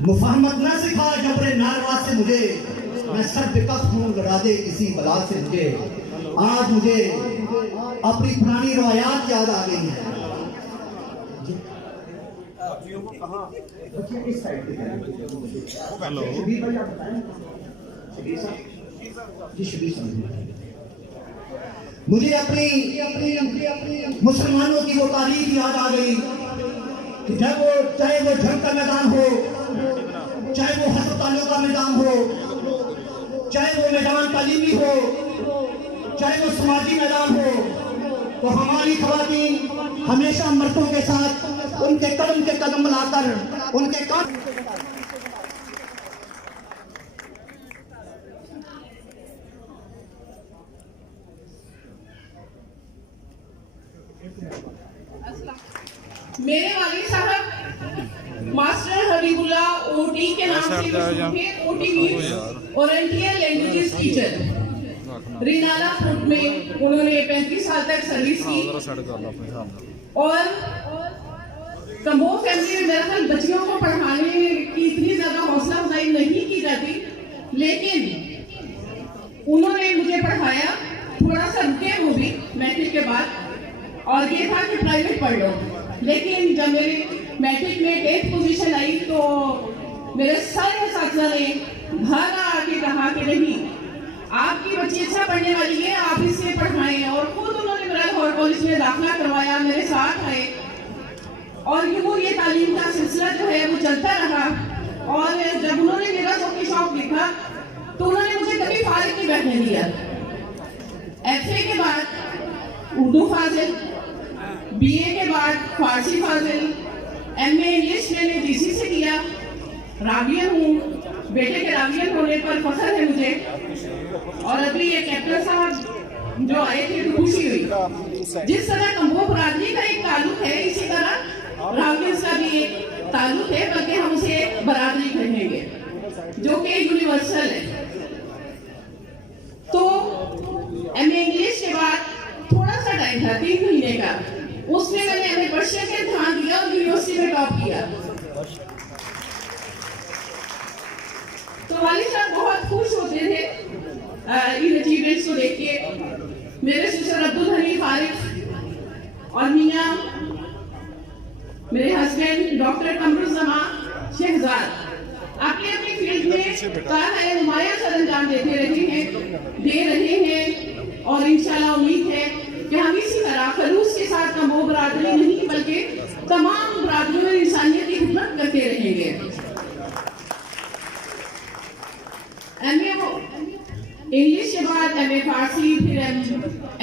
मुफाहमत न सिखा जबरे नारवा से मुझे, मैं सर बेकस हूँ लड़ा दे किसी बला से मुझे। आज मुझे अपनी पुरानी रवायात याद आ गई हैं। मुझे अपनी मुसलमानों की वो तारीफ याद आ गई कि चाहे वो जंग का मैदान हो, चाहे वो अस्पतालों का मैदान हो, चाहे वो मैदान तालीमी हो, चाहे वो समाजी मैदान हो, तो हमारी खवातीन हमेशा मर्दों के साथ उनके कदम के कदम मिलाकर उनके काम। मेरे वालिद साहब मास्टर हबीबुल्लाह ओटी के नाम से मशहूर थे। OTV oriental languages teacher Renala food में उन्होंने 35 साल तक सर्विस की। और कम्बो फैमिली में दरअसल बच्चियों को पढ़ाने की इतनी ज्यादा हौसला अफजाई नहीं की जाती, लेकिन उन्होंने मुझे पढ़ाया। थोड़ा सा रुके वो भी मैट्रिक के बाद, और ये था कि प्राइवेट पढ़ लो। लेकिन जब मेरी मैट्रिक में 10th पोजीशन आई तो मेरे सारे साथियों ने भागा आके कहा कि नहीं, आपकी बच्ची अच्छा पढ़ने वाली है, आप इससे पढ़ाएं। और खुद उन्होंने मेरा कॉलेज में दाखिला करवाया, मेरे साथ आए, और ये तालीम का सिलसिला जो है वो चलता रहा। और जब उन्होंने मेरा शौकी शौक देखा तो उन्होंने मुझे कभी फारिग नहीं बैठने दिया। FA के बाद उर्दू फाजिल, BA के बाद फारसी फाजिल, MA इंग्लिश मैंने DC से किया। राबियन हूँ, बेटे के राबियन होने पर फख्र है मुझे। और अभी ये कैप्टन साहब जो आए थे तो खुशी हुई। जिस तरह कम्बो बरादरी का एक ताल्लुक है, इसी तरह राबियन का भी एक ताल्लुक है, बल्कि हम उसे बरादरी कहेंगे, जो कि यूनिवर्सल है। तो MA इंग्लिश के बाद थोड़ा सा टाइम था, 3 महीने का, उसमें मैंने MA पर्शियन का इम्तिहान दिया और यूनिवर्सिटी में टॉप किया। तो वालिद साहब बहुत खुश होते थे इन अचीवमेंट्स को देख के। मेरे सिस्टर अब्दुल हनीफ आरिफ और मियाँ मेरे हस्बैंड डॉक्टर कमरुज़्ज़मान शहजाद अपनी अपनी फील्ड में नुमाया सरअंजाम दे रहे हैं। और इंशाल्लाह उम्मीद है कि हम इसी तरह खलूस के साथ कम्बो बरादरी नहीं बल्कि तमाम बरादरियों में इंसानियत की खिदमत करते रहेंगे। MA इंग्लिश के बाद MA फारसी, फिर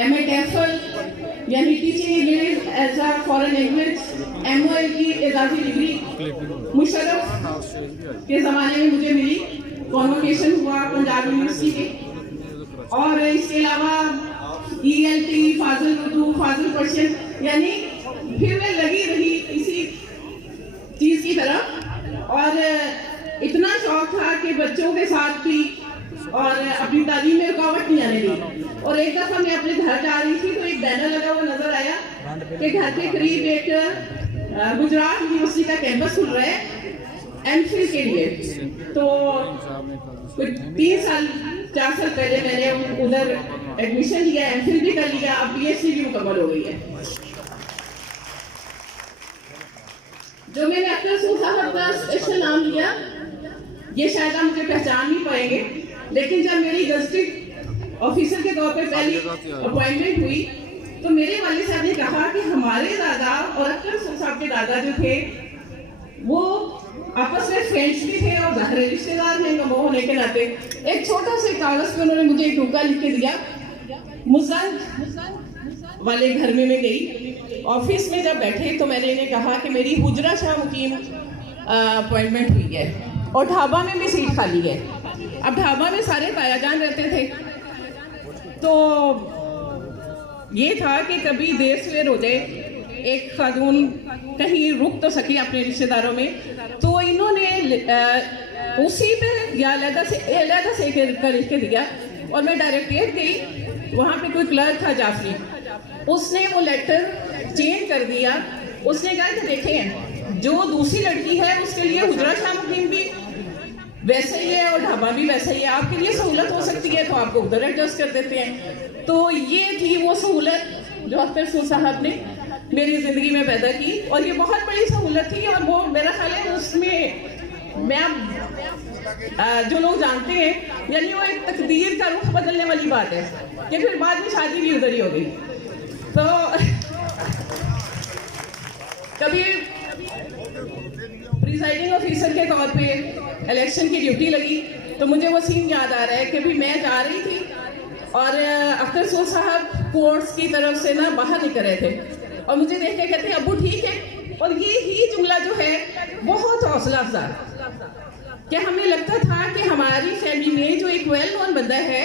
MA टैफल यानी teaching English as a foreign language, MOL की इजाफी डिग्री मुशर्रफ के ज़माने में मुझे मिली। कॉन्वोकेशन हुआ पंजाब यूनिवर्सिटी के। और इसके अलावा ELT, फाजिल उर्दू, फाजिल पर्शियन, यानी फिर मैं लगी रही इसी चीज़ की तरफ। और इतना शौक था कि बच्चों के साथ भी और अपनी तालीम में रुकावट नहीं आने दी। और एक दफ़ा मैं अपने घर जा रही थी तो एक बैनर लगा हुआ नजर आया कि घर के करीब एक गुजरात यूनिवर्सिटी का कैंपस खुल रहा है MPhil के लिए। तो 4 साल पहले मैंने उधर एडमिशन लिया, MPhil भी कर लिया, अब PhD भी मुकम्मल हो गई है। जो मैंने अपना अपना स्पेशल नाम लिया, ये शायद आप मुझे पहचान नहीं पाएंगे, लेकिन जब मेरी गज़टेड ऑफिसर के तौर पे पहली अपॉइंटमेंट हुई तो मेरे वालिद साहब ने कहा कि हमारे दादा और अख्तर साहब के दादा जो थे वो आपस में फ्रेंड्स भी थे और ज़ाहिर रिश्तेदार हैं कम्बो होने के नाते। एक छोटा सा कागज़ पे उन्होंने मुझे एक टुकड़ा लिख के दिया। मुज़्ज़न वाले घर में मैं गई, ऑफिस में जब बैठे तो मैंने इन्हें कहा कि मेरी हुजरा शाह मुकीम अपॉइंटमेंट हुई है और ढाबा में भी सीट खाली है। अब ढाबा में सारे तायाजान रहते थे, तो ये था कि कभी देर सवेर हो जाए, एक खातून कहीं रुक तो सके अपने रिश्तेदारों में, तो इन्होंने उसी पे या अलग से लिख के दिया। और मैं डायरेक्टरेट गई, वहाँ पे कोई क्लर्क था जाफरी, उसने वो लेटर चेंज कर दिया। उसने कहा कि देखें जो दूसरी लड़की है उसके लिए हुजरा शाह मुकीम भी वैसे ही है और ढाबा भी वैसा ही है। आपके लिए सहूलत हो सकती है तो आपको उधर एडजस्ट कर देते हैं। तो ये थी वो सहूलत जो अख्तर रसूल साहब ने मेरी ज़िंदगी में पैदा की, और ये बहुत बड़ी सहूलत थी। और वो मेरा ख्याल है उसमें मैं जो लोग जानते हैं, यानी वो एक तकदीर का रुख बदलने वाली बात है कि फिर बाद में शादी भी उधर ही हो गई। तो कभी प्रिजाइडिंग ऑफिसर के तौर पे इलेक्शन की ड्यूटी लगी तो मुझे वो सीन याद आ रहा है कि भी मैं जा रही थी और अख्तर रसूल साहब कोर्ट्स की तरफ से ना बाहर निकल रहे थे और मुझे देख के कहते हैं अब्बू ठीक है। और ये ही जुमला जो है बहुत हौसला अफजा, क्या हमें लगता था कि हमारी फैमिली में जो एक वेल नोन बंदा है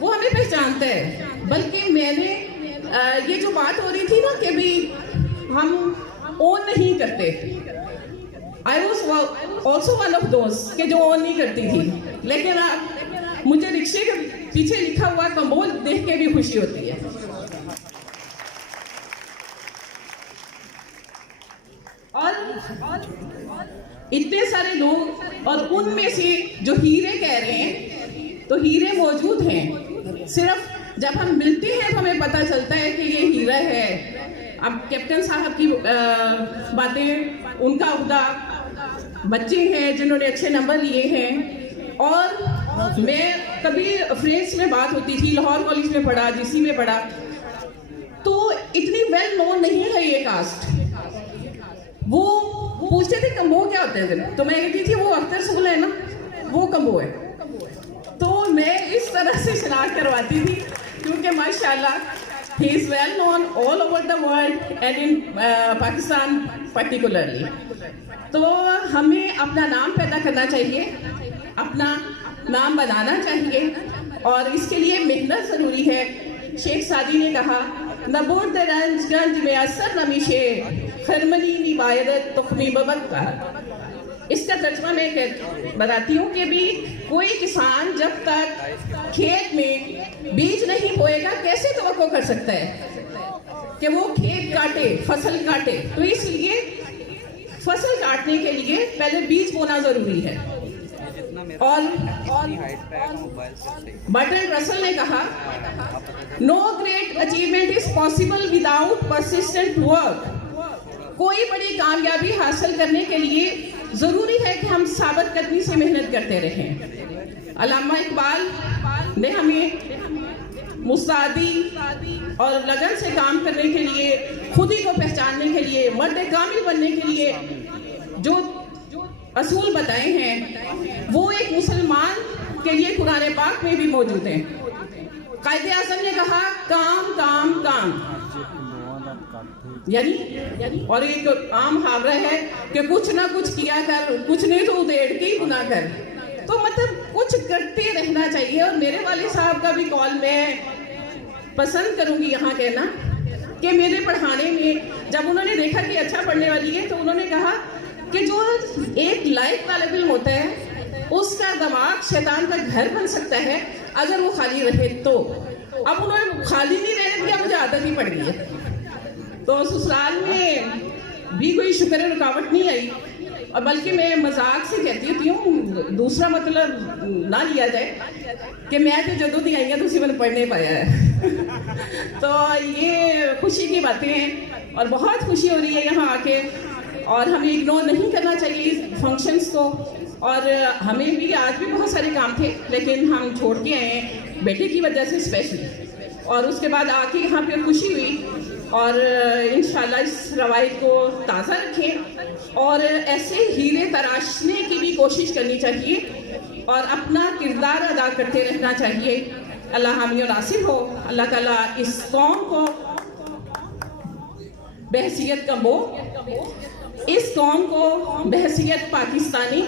वो हमें पहचानता है। बल्कि मैंने ये जो बात हो रही थी ना कि भी हम ओन नहीं करते, I was also one of दोस्त के जो ओन नहीं करती थी। लेकिन मुझे रिक्शे के पीछे लिखा हुआ कंबोज देख के भी खुशी होती है। और इतने सारे लोग, और उनमें से जो हीरे कह रहे हैं तो हीरे मौजूद हैं, सिर्फ जब हम मिलते हैं तो हमें पता चलता है कि ये हीरा है। अब कैप्टन साहब की बातें, उनका उहदा, बच्चे हैं जिन्होंने अच्छे नंबर लिए हैं। और मैं कभी फ्रेंड्स में बात होती थी, लाहौर कॉलेज में पढ़ा, जीसी में पढ़ा, तो इतनी वेल नोन नहीं है ये कास्ट। वो पूछते थे कम्बो क्या होते हैं, तो मैं कहती थी वो अख्तर रसूल है ना, वो कम्बो है। तो मैं इस तरह से शनाख्त करवाती थी क्योंकि माशाल्लाह he is well known all over the world and in Pakistan particularly. तो हमें अपना नाम पैदा करना चाहिए, अपना नाम बनाना चाहिए, और इसके लिए मेहनत ज़रूरी है। शेख सादी ने कहा नबूर रंज गंज में असर नमीशे खरमनी निबायत तुखमी बबक का। इसका तर्जमा मैं बताती हूँ कि भी कोई किसान जब तक खेत में बीज नहीं बोएगा कैसे तवक्को कर सकता है कि वो खेत काटे, फसल काटे। तो इसलिए फसल काटने के लिए पहले बीज बोना जरूरी है। और बर्ट्रैंड रसल ने कहा no great achievement is possible without persistent work. कोई बड़ी कामयाबी हासिल करने के लिए जरूरी है कि हम साबित कदमी से मेहनत करते रहें। अल्लामा इकबाल ने हमें मुस्तैदी और लगन से काम करने के लिए, खुद ही को पहचानने के लिए, मर्द कामिल बनने के लिए जो असूल बताए हैं वो एक मुसलमान के लिए कुरान पाक में भी मौजूद हैं। कायदे आज़म ने कहा काम काम काम, यानी और एक आम मुहावरा है कि कुछ ना कुछ किया कर, कुछ नहीं तो उधेड़ के ही गुनाह कर। तो मतलब कुछ करते रहना चाहिए। और मेरे वाले साहब का भी कॉल मैं पसंद करूंगी यहाँ कहना कि मेरे पढ़ाने में जब उन्होंने देखा कि अच्छा पढ़ने वाली है तो उन्होंने कहा कि जो एक लायक तालिब इल्म होता है उसका दिमाग शैतान का घर बन सकता है अगर वो खाली रहे तो। अब उन्होंने खाली नहीं रहने दिया, मुझे आदत ही पड़ गई है। तो ससुराल में भी कोई शुक्र रुकावट नहीं आई, और बल्कि मैं मजाक से कहती हूँ, दूसरा मतलब ना लिया जाए कि मैं तो जदों दी आई हूँ तो मैंने पढ़ नहीं पाया है। तो ये खुशी की बातें हैं और बहुत खुशी हो रही है यहाँ आके, और हमें इग्नोर नहीं करना चाहिए इस फंक्शंस को। और हमें भी आज भी बहुत सारे काम थे लेकिन हम छोड़ के आए हैं बेटे की वजह से स्पेशली, और उसके बाद आके यहाँ पे खुशी हुई। और इंशाल्लाह इस रवायत को ताज़ा रखें और ऐसे हीरे तराशने की भी कोशिश करनी चाहिए और अपना किरदार अदा करते रहना चाहिए। अल्लाह हामी और नासिर हो। अल्लाह ताला इस कौम को बहसियत कम्बो, इस कौम को बहसियत पाकिस्तानी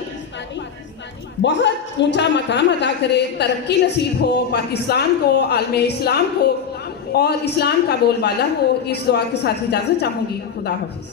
बहुत ऊंचा मकाम अता करे, तरक्की नसीब हो पाकिस्तान को, आलम इस्लाम को, और इस्लाम का बोलबाला हो। इस दुआ के साथ इजाज़त चाहूँगी। खुदा हाफिज़।